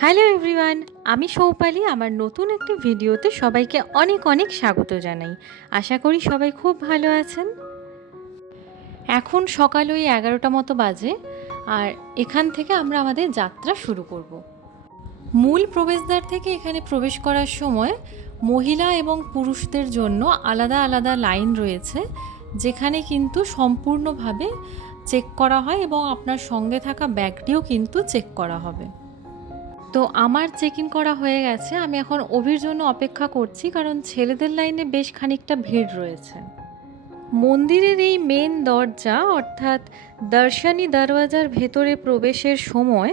Hello everyone, আমি সৌপালি। আমার নতুন একটি ভিডিওতে সবাইকে অনেক অনেক স্বাগত জানাই। আশা করি সবাই খুব ভালো আছেন। এখন সকাল ওই 11টা মতো বাজে, আর এখান থেকে আমরা আমাদের যাত্রা শুরু করব। মূল প্রবেশদ্বার থেকে এখানে প্রবেশ করার সময় মহিলা এবং পুরুষদের জন্য আলাদা আলাদা লাইন রয়েছে, যেখানে কিন্তু সম্পূর্ণভাবে চেক করা হয় এবং আপনার সঙ্গে থাকা ব্যাগটিও কিন্তু চেক করা হবে। তো আমার চেক ইন করা হয়ে গেছে। আমি এখন অভির জন্য অপেক্ষা করছি, কারণ ছেলেদের লাইনে বেশ খানিকটা ভিড় রয়েছে। মন্দিরের এই মেন দরজা অর্থাৎ দর্শনী দরওয়াজার ভেতরে প্রবেশের সময়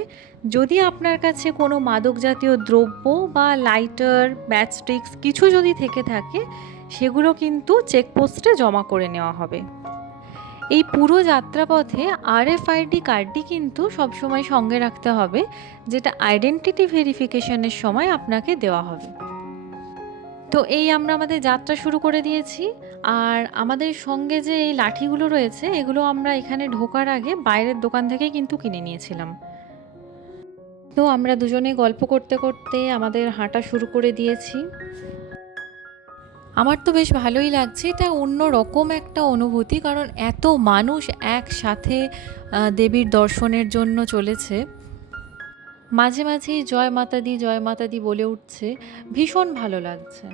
যদি আপনার কাছে কোনো মাদক জাতীয় দ্রব্য বা লাইটার, ম্যাচস্টিক্স কিছু যদি থেকে থাকে, সেগুলো কিন্তু চেকপোস্টে জমা করে নেওয়া হবে। এই পুরো যাত্রাপথে RFID কার্ডটি কিন্তু সবসময় সঙ্গে রাখতে হবে, যেটা আইডেন্টিটি ভেরিফিকেশনের সময় আপনাকে দেওয়া হবে। তো এই আমরা আমাদের যাত্রা শুরু করে দিয়েছি। আর আমাদের সঙ্গে যে এই লাঠিগুলো রয়েছে, এগুলো আমরা এখানে ঢোকার আগে বাইরের দোকান থেকে কিন্তু কিনে নিয়েছিলাম। তো আমরা দুজনে গল্প করতে করতে আমাদের হাঁটা শুরু করে দিয়েছি। আমার তো বেশ ভালোই লাগছে। এটা অন্য রকম একটা অনুভূতি, কারণ এত মানুষ একসাথে দেবীর দর্শনের জন্য চলেছে। মাঝে মাঝেই জয় মাতা দি বলে উঠছে। ভীষণ ভালো লাগছে।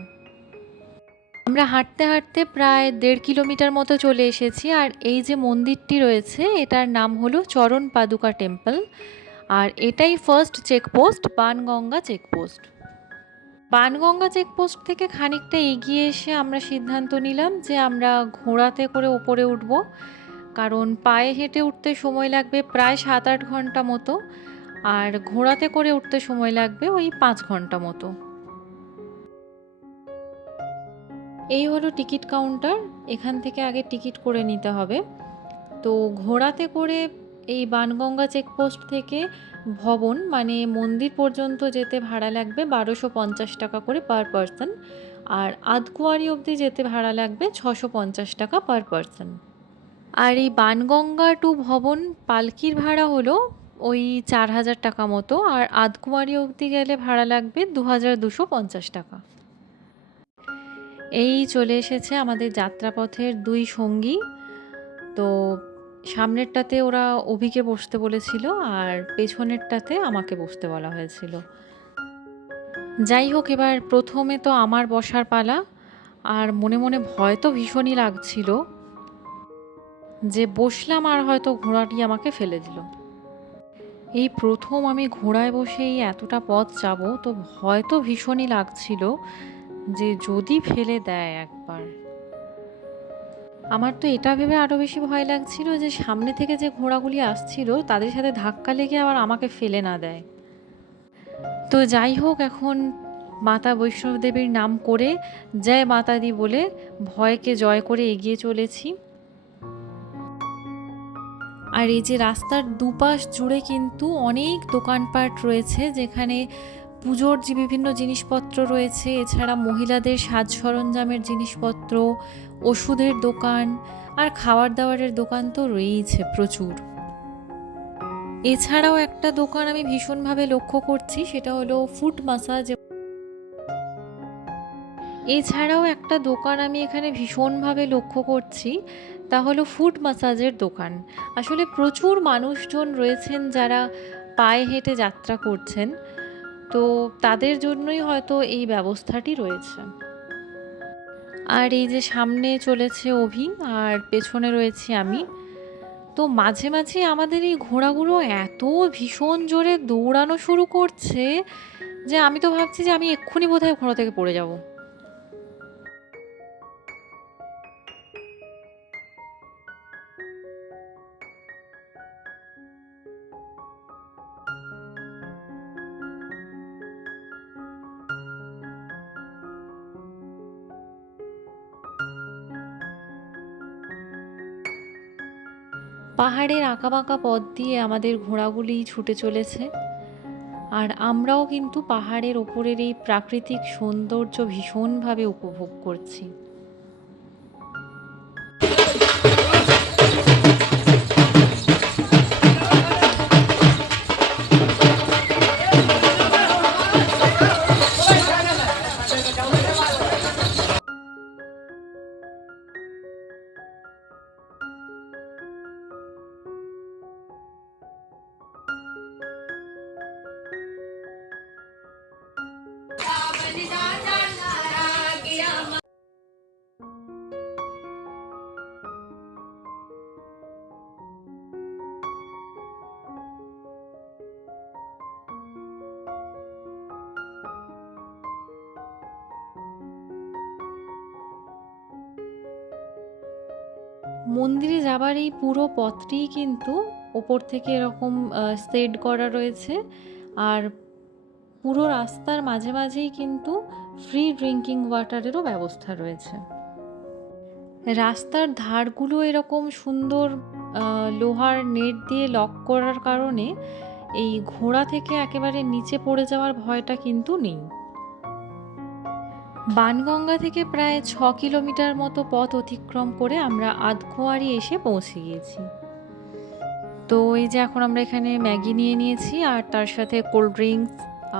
আমরা হাঁটতে হাঁটতে প্রায় 1.5 কিলোমিটার মতো চলে এসেছি। আর এই যে মন্দিরটি রয়েছে, এটার নাম হলো চরণ পাদুকা টেম্পল। আর এটাই first checkpost, Banganga checkpost. Banganga checkpost থেকে খানিকটা এগিয়ে এসে আমরা সিদ্ধান্ত নিলাম যে আমরা ঘোড়াতে করে ওপরে উঠব, কারণ পায়ে হেঁটে উঠতে সময় লাগবে প্রায় 7-8 ঘন্টা মতো, আর ঘোড়াতে করে উঠতে সময় লাগবে ওই 5 ঘন্টা মতো। এই হলো টিকিট কাউন্টার। এখান থেকে আগে টিকিট করে নিতে হবে। তো ঘোড়াতে করে এই বানগঙ্গা চেকপোস্ট থেকে ভবন মানে মন্দির পর্যন্ত যেতে ভাড়া লাগবে 1250 টাকা করে পার পারসন, আর আধকুয়ারি অবধি যেতে ভাড়া লাগবে 650 টাকা পার পারসন। আর এই বানগঙ্গা টু ভবন পালকির ভাড়া হলো ওই 4000 টাকা মতো, আর আধকুয়ারি অবধি গেলে ভাড়া লাগবে 2250 টাকা। এই চলে এসেছে আমাদের যাত্রাপথের দুই সঙ্গী। তো সামনেরটাতে ওরা অভিকে বসতে বলেছিল, আর পেছনেরটাতে আমাকে বসতে বলা হয়েছিল। যাই হোক, এবার প্রথমে তো আমার বসার পালা। আর মনে মনে ভয় তো ভীষণই লাগছিল যে বসলাম আর হয়তো ঘোড়াটি আমাকে ফেলে দিল। এই প্রথম আমি ঘোড়ায় বসেই এতটা পথ যাব, তো ভয় তো ভীষণই লাগছিল যে যদি ফেলে দেয় একবার। আমার তো এটা ভেবে আরও বেশি ভয় লাগছিল যে সামনে থেকে যে ঘোড়াগুলি আসছিল তাদের সাথে ধাক্কা লেগে আবার আমাকে ফেলে না দেয়। তো যাই হোক, এখন মাতা বৈষ্ণবদেবীর নাম করে জয় মাতা দি বলে ভয়কে জয় করে এগিয়ে চলেছি। আর এই যে রাস্তার দুপাশ জুড়ে কিন্তু অনেক দোকানপাট রয়েছে, যেখানে পুজোর যে বিভিন্ন জিনিসপত্র রয়েছে, এছাড়া মহিলাদের সাজ সরঞ্জামের জিনিসপত্র, ওষুধের দোকান আর খাবার দাবারের দোকান তো রয়েইছে প্রচুর। এছাড়াও একটা দোকান আমি ভীষণভাবে লক্ষ্য করছি, সেটা হলো ফুট মাসাজ। এছাড়াও একটা দোকান আমি এখানে ভীষণভাবে লক্ষ্য করছি, তা হলো ফুট মাসাজের দোকান। আসলে প্রচুর মানুষজন রয়েছেন যারা পায়ে হেঁটে যাত্রা করছেন, তো তাদের জন্যই হয়তো এই ব্যবস্থাটি রয়েছে। আর এই যে সামনে চলেছে অভি আর পেছনে রয়েছি আমি। তো মাঝে মাঝে আমাদের এই ঘোড়াগুলো এত ভীষণ জোরে দৌড়ানো শুরু করছে যে আমি তো ভাবছি যে আমি এক্ষুনি বোধহয় ঘোড়া থেকে পড়ে যাব। পাহাড়ের আঁকাবাঁকা পথ দিয়ে আমাদের ঘোড়াগুলি ছুটে চলেছে, আর আমরাও কিন্তু পাহাড়ের ওপরের এই প্রাকৃতিক সৌন্দর্য ভীষণভাবে উপভোগ করছি। মন্দিরে যাবার এই পুরো পথটি কিন্তু ওপর থেকে এরকম শেড করা রয়েছে, আর পুরো রাস্তার মাঝে মাঝেই কিন্তু ফ্রি ড্রিঙ্কিং ওয়াটারেরও ব্যবস্থা রয়েছে। রাস্তার ধারগুলো এরকম সুন্দর লোহার নেট দিয়ে লক করার কারণে এই ঘোড়া থেকে একেবারে নিচে পড়ে যাওয়ার ভয়টা কিন্তু নেই। বানগঙ্গা থেকে প্রায় 6 কিলোমিটার মতো পথ অতিক্রম করে আমরা আধকুয়ারি এসে পৌঁছে গিয়েছি। তো এই যে এখন আমরা এখানে ম্যাগি নিয়ে নিয়েছি, আর তার সাথে কোল্ড ড্রিঙ্কস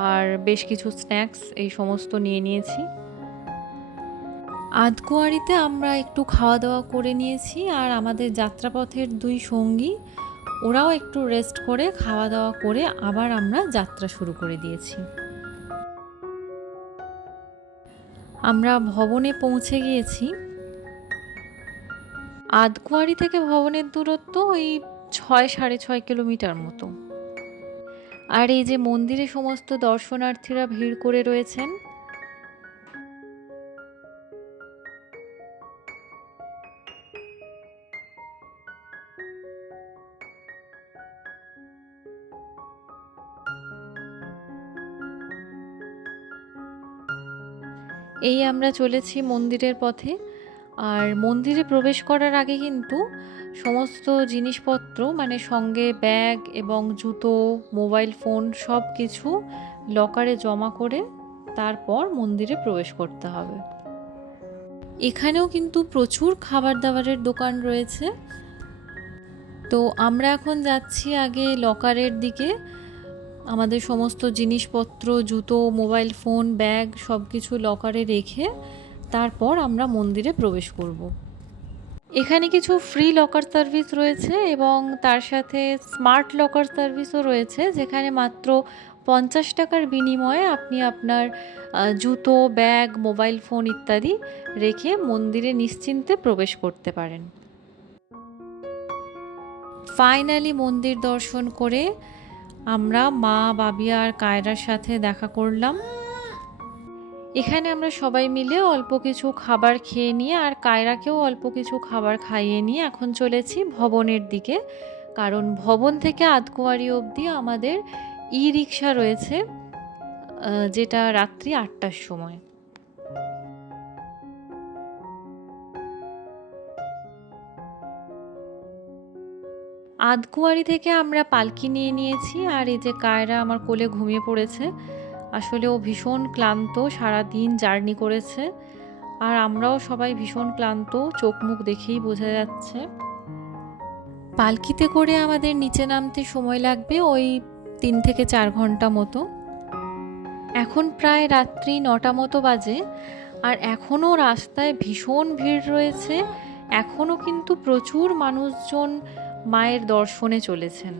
আর বেশ কিছু স্ন্যাক্স এই সমস্ত নিয়ে নিয়েছি। আধকুয়ারিতে আমরা একটু খাওয়া দাওয়া করে নিয়েছি, আর আমাদের যাত্রাপথের 2 সঙ্গী ওরাও একটু রেস্ট করে খাওয়া দাওয়া করে আবার আমরা যাত্রা শুরু করে দিয়েছি। আমরা ভবনে পৌঁছে গিয়েছি। আধকুয়ারি থেকে ভবনের দূরত্ব ওই 6-6.5 কিলোমিটার মতো। আর এই যে মন্দিরে সমস্ত দর্শনার্থীরা ভিড় করে রয়েছেন। এই আমরা চলেছি মন্দিরের পথে। আর মন্দিরে প্রবেশ করার আগে কিন্তু সমস্ত জিনিসপত্র মানে সঙ্গে ব্যাগ এবং জুতো, মোবাইল ফোন সব কিছু লকারে জমা করে তারপর মন্দিরে প্রবেশ করতে হবে। এখানেও কিন্তু প্রচুর খাবার দাবারের দোকান রয়েছে। তো আমরা এখন যাচ্ছি আগে লকারের দিকে, আমাদের সমস্ত জিনিসপত্র, জুতো, মোবাইল ফোন, ব্যাগ সব কিছু লকারে রেখে তারপর আমরা মন্দিরে প্রবেশ করব। এখানে কিছু ফ্রি লকার সার্ভিস রয়েছে এবং তার সাথে স্মার্ট লকার সার্ভিসও রয়েছে, যেখানে মাত্র 50 টাকার বিনিময়ে আপনি আপনার জুতো, ব্যাগ, মোবাইল ফোন ইত্যাদি রেখে মন্দিরে নিশ্চিন্তে প্রবেশ করতে পারেন। ফাইনালি মন্দির দর্শন করে আমরা মা, বাবিয়া আর কায়রার সাথে দেখা করলাম। এখানে আমরা সবাই মিলে অল্প কিছু খাবার খেয়ে নিয়ে আর কায়রাকেও অল্প কিছু খাবার খাইয়ে নিয়ে এখন চলেছি ভবনের দিকে, কারণ ভবন থেকে আধকুয়ারি অবধি আমাদের ই রিক্সা রয়েছে, যেটা রাত্রি 8টার সময়। আধকুয়ারি থেকে আমরা পালকি নিয়ে নিয়েছি, আর এই যে কায়রা আমার কোলে ঘুমিয়ে পড়েছে। আসলে ও ভীষণ ক্লান্ত, সারাদিন জার্নি করেছে, আর আমরাও সবাই ভীষণ ক্লান্ত, চোখ মুখ দেখেই বোঝা যাচ্ছে। পালকিতে করে আমাদের নিচে নামতে সময় লাগবে ওই 3 থেকে 4 ঘন্টা মতো। এখন প্রায় রাত্রি 9টা মতো বাজে, আর এখনও রাস্তায় ভীষণ ভিড় রয়েছে। এখনও কিন্তু প্রচুর মানুষজন মায়ের দর্শনে চলেছেন।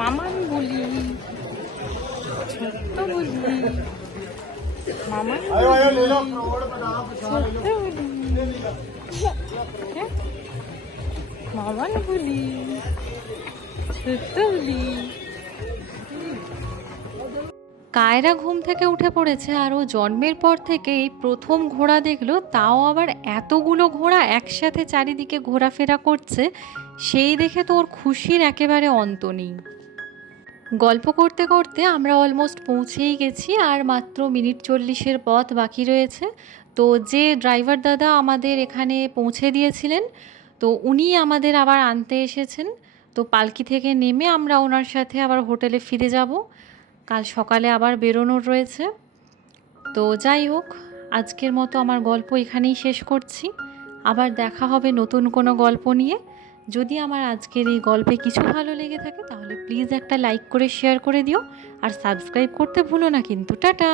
মামান বলি, ছোট্ট বলি, মামান ছোট্ট বলি, মামান বলি, ছোট্ট বলি। কায়রা ঘুম থেকে উঠে পড়েছে, আর ও জন্মের পর থেকে এই প্রথম ঘোড়া দেখলো, তাও আবার এতগুলো ঘোড়া একসাথে চারিদিকে ঘোরাফেরা করছে। সেই দেখে তো ওর খুশির একেবারে অন্ত নেই। গল্প করতে করতে আমরা অলমোস্ট পৌঁছেই গেছি, আর মাত্র মিনিট 40-এর পথ বাকি রয়েছে। তো যে ড্রাইভার দাদা আমাদের এখানে পৌঁছে দিয়েছিলেন, তো উনি আমাদের আবার আনতে এসেছেন। তো পালকি থেকে নেমে আমরা ওনার সাথে আবার হোটেলে ফিরে যাব, কাল সকালে আবার বেরোনোর রয়েছে। তো যাই হোক, আজকের মতো আমার গল্প এখানেই শেষ করছি। আবার দেখা হবে নতুন কোনো গল্প নিয়ে। যদি আমার আজকের এই গল্পে কিছু ভালো লেগে থাকে তাহলে প্লিজ একটা লাইক করে শেয়ার করে দিও, আর সাবস্ক্রাইব করতে ভুলো না কিন্তু। টাটা।